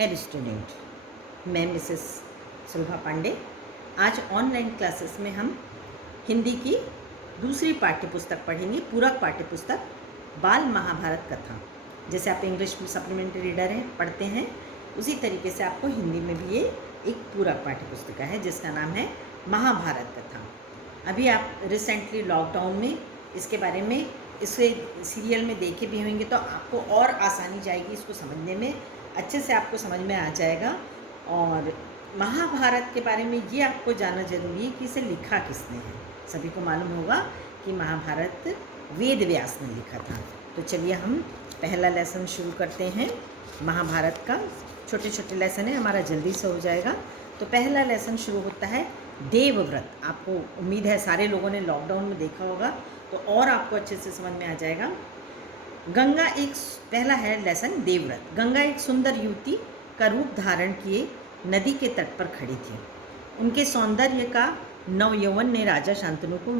Hello student, मैं Mrs सुलभा पांडे। आज online classes में हम हिंदी की दूसरी पाठ्यपुस्तक पढ़ेंगे, पूरक पाठ्यपुस्तक बाल महाभारत कथा। जैसे आप इंग्लिश में सप्लीमेंट्री रीडर हैं, पढ़ते हैं, उसी तरीके से आपको हिंदी में भी ये एक पूरक पाठ्यपुस्तक है जिसका नाम है महाभारत कथा। अभी आप रिसेंटली लॉकडाउन में इसके बारे में इसे सीरियल में देखे भी होंगे, तो आपको और आसानी जाएगी इसको समझने में, अच्छे से आपको समझ में आ जाएगा। और महाभारत के बारे में ये आपको जानना जरूरी है कि इसे लिखा किसने है। सभी को मालूम होगा कि महाभारत वेद व्यास ने लिखा था। तो चलिए हम पहला लेसन शुरू करते हैं महाभारत का। छोटे छोटे लेसन है, हमारा जल्दी से हो जाएगा। तो पहला लेसन शुरू होता है देवव्रत। आपको उम्मीद है सारे लोगों ने लॉकडाउन में देखा होगा, तो और आपको अच्छे से समझ में आ जाएगा। गंगा एक पहला है लेसन देवव्रत। गंगा एक सुंदर युवती का रूप धारण किए नदी के तट पर खड़ी थी। उनके सौंदर्य का नवयौवन ने राजा शांतनु को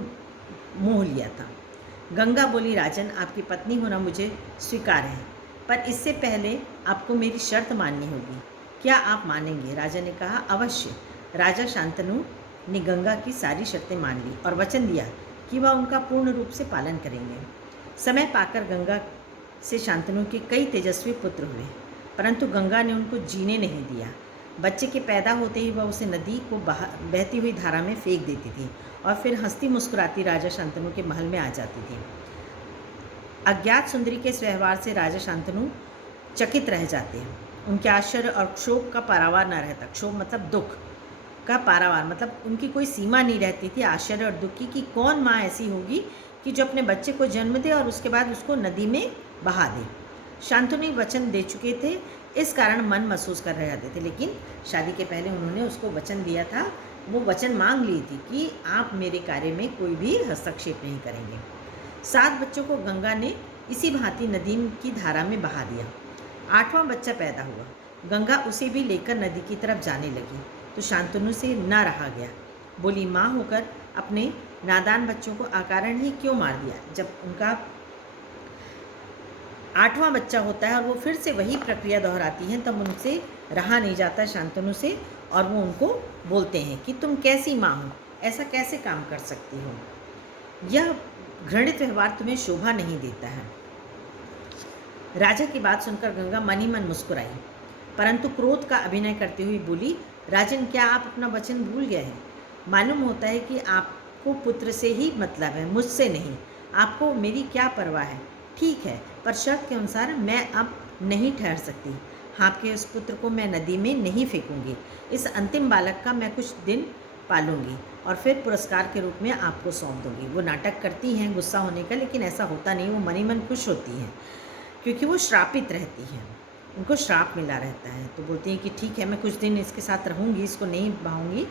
मोह लिया था। गंगा बोली, राजन, आपकी पत्नी होना मुझे स्वीकार है, पर इससे पहले आपको मेरी शर्त माननी होगी। क्या आप मानेंगे? राजा ने कहा, अवश्य। राजा शांतनु ने गंगा की सारी शर्तें मान ली और वचन दिया कि वह उनका पूर्ण रूप से पालन करेंगे। समय पाकर गंगा से शांतनु के कई तेजस्वी पुत्र हुए, परंतु गंगा ने उनको जीने नहीं दिया। बच्चे के पैदा होते ही वह उसे नदी को बहती हुई धारा में फेंक देती थी और फिर हंसती मुस्कुराती राजा शांतनु के महल में आ जाती थी। अज्ञात सुंदरी के इस व्यवहार से राजा शांतनु चकित रह जाते हैं। उनके आश्चर्य और क्षोभ का पारावार न रहता। क्षोभ मतलब दुख का पारावार, मतलब उनकी कोई सीमा नहीं रहती थी आश्चर्य और दुख की कि कौन माँ ऐसी होगी कि जो अपने बच्चे को जन्म दे और उसके बाद उसको नदी में बहा दे। शांतनु वचन दे चुके थे, इस कारण मन महसूस कर रहे जाते थे, लेकिन शादी के पहले उन्होंने उसको वचन दिया था, वो वचन मांग ली थी कि आप मेरे कार्य में कोई भी हस्तक्षेप नहीं करेंगे। 7 बच्चों को गंगा ने इसी भांति नदी की धारा में बहा दिया। 8वां बच्चा पैदा हुआ। गंगा उसे भी लेकर नदी की तरफ जाने लगी, तो शांतनु से न रहा गया। बोली, माँ होकर अपने नादान बच्चों को अकारण ही क्यों मार दिया? जब उनका 8वां बच्चा होता है और वो फिर से वही प्रक्रिया दोहराती हैं, तब उनसे रहा नहीं जाता शांतनु से, और वो उनको बोलते हैं कि तुम कैसी माँ हो, ऐसा कैसे काम कर सकती हो? यह घृणित व्यवहार तुम्हें शोभा नहीं देता है। राजा की बात सुनकर गंगा मन ही मन मुस्कुराई, परंतु क्रोध का अभिनय करते हुए बोली, राजन, क्या आप अपना वचन भूल गए हैं? मालूम होता है कि आपको पुत्र से ही मतलब है, मुझसे नहीं। आपको मेरी क्या परवाह है? ठीक है, पर शर्त के अनुसार मैं अब नहीं ठहर सकती। आपके उस पुत्र को मैं नदी में नहीं फेंकूंगी। इस अंतिम बालक का मैं कुछ दिन पालूंगी और फिर पुरस्कार के रूप में आपको सौंप दूंगी। वो नाटक करती हैं गुस्सा होने का, लेकिन ऐसा होता नहीं। वो मन ही मन खुश होती हैं क्योंकि वो श्रापित रहती हैं, उनको श्राप मिला रहता है। तो बोलती हैं कि ठीक है, मैं कुछ दिन इसके साथ रहूँगी, इसको नहीं बहाऊँगी,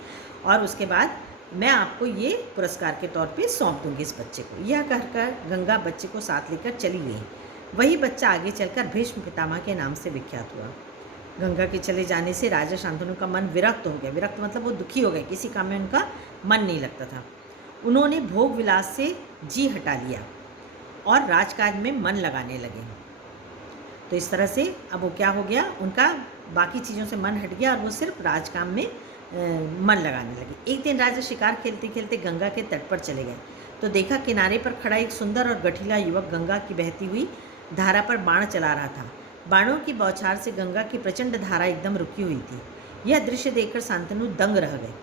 और उसके बाद मैं आपको ये पुरस्कार के तौर पे सौंप दूंगी इस बच्चे को। यह कहकर गंगा बच्चे को साथ लेकर चली गई। वही बच्चा आगे चलकर भीष्म पितामह के नाम से विख्यात हुआ। गंगा के चले जाने से राजा शांतनु का मन विरक्त हो गया। विरक्त मतलब वो दुखी हो गए, किसी काम में उनका मन नहीं लगता था। उन्होंने भोग विलास से जी हटा लिया और राजकाज में मन लगाने लगे। तो इस तरह से अब वो क्या हो गया, उनका बाकी चीज़ों से मन हट गया और वो सिर्फ राजकाम में मन लगाने लगे। एक दिन राजा शिकार खेलते खेलते गंगा के तट पर चले गए, तो देखा किनारे पर खड़ा एक सुंदर और गठीला युवक गंगा की बहती हुई धारा पर बाण चला रहा था। बाणों की बौछार से गंगा की प्रचंड धारा एकदम रुकी हुई थी। यह दृश्य देखकर शांतनु दंग रह गए।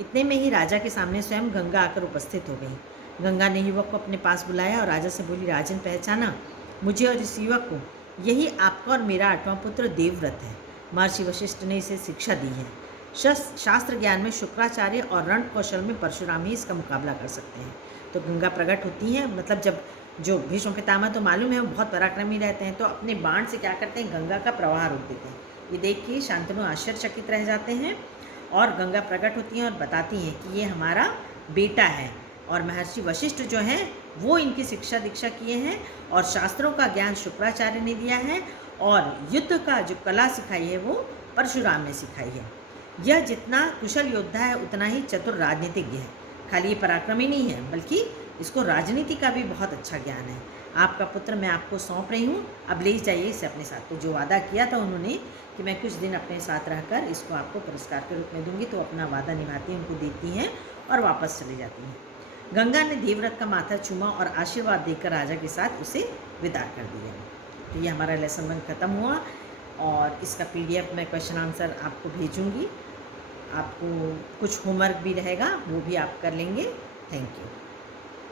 इतने में ही राजा के सामने स्वयं गंगा आकर उपस्थित हो गई। गंगा ने युवक को अपने पास बुलाया और राजा से बोली, राजन, पहचाना मुझे और इस युवक को? यही आपका और मेरा 8वां पुत्र देवव्रत है। महर्षि वशिष्ठ ने इसे शिक्षा दी है। शास्त्र ज्ञान में शुक्राचार्य और रण कौशल में परशुराम ही इसका मुकाबला कर सकते हैं। तो गंगा प्रकट होती हैं, मतलब जब जो भीष्म पितामह तो मालूम है वो बहुत पराक्रमी रहते हैं, तो अपने बाण से क्या करते हैं, गंगा का प्रवाह रोक देते हैं। ये देख के शांतनु आश्चर्यचकित रह जाते हैं और गंगा प्रकट होती हैं और बताती हैं कि ये हमारा बेटा है, और महर्षि वशिष्ठ जो हैं वो इनकी शिक्षा दीक्षा किए हैं और शास्त्रों का ज्ञान शुक्राचार्य ने दिया है, और युद्ध का जो कला सिखाई है वो परशुराम ने सिखाई है। यह जितना कुशल योद्धा है उतना ही चतुर राजनीतिज्ञ है। खाली ये पराक्रमी नहीं है, बल्कि इसको राजनीति का भी बहुत अच्छा ज्ञान है। आपका पुत्र मैं आपको सौंप रही हूँ, अब ले जाइए इसे अपने साथ। तो जो वादा किया था उन्होंने कि मैं कुछ दिन अपने साथ रहकर इसको आपको पुरस्कार के रूप में दूंगी, तो अपना वादा निभाती हैं, उनको देती हैं और वापस चली जाती हैं। गंगा ने देवव्रत का माथा चूमा और आशीर्वाद देकर राजा के साथ उसे विदा कर दिया। तो ये हमारा लेसन 1 ख़त्म हुआ और इसका PDF मैं क्वेश्चन आंसर आपको भेजूँगी। आपको कुछ होमवर्क भी रहेगा, वो भी आप कर लेंगे। Thank you.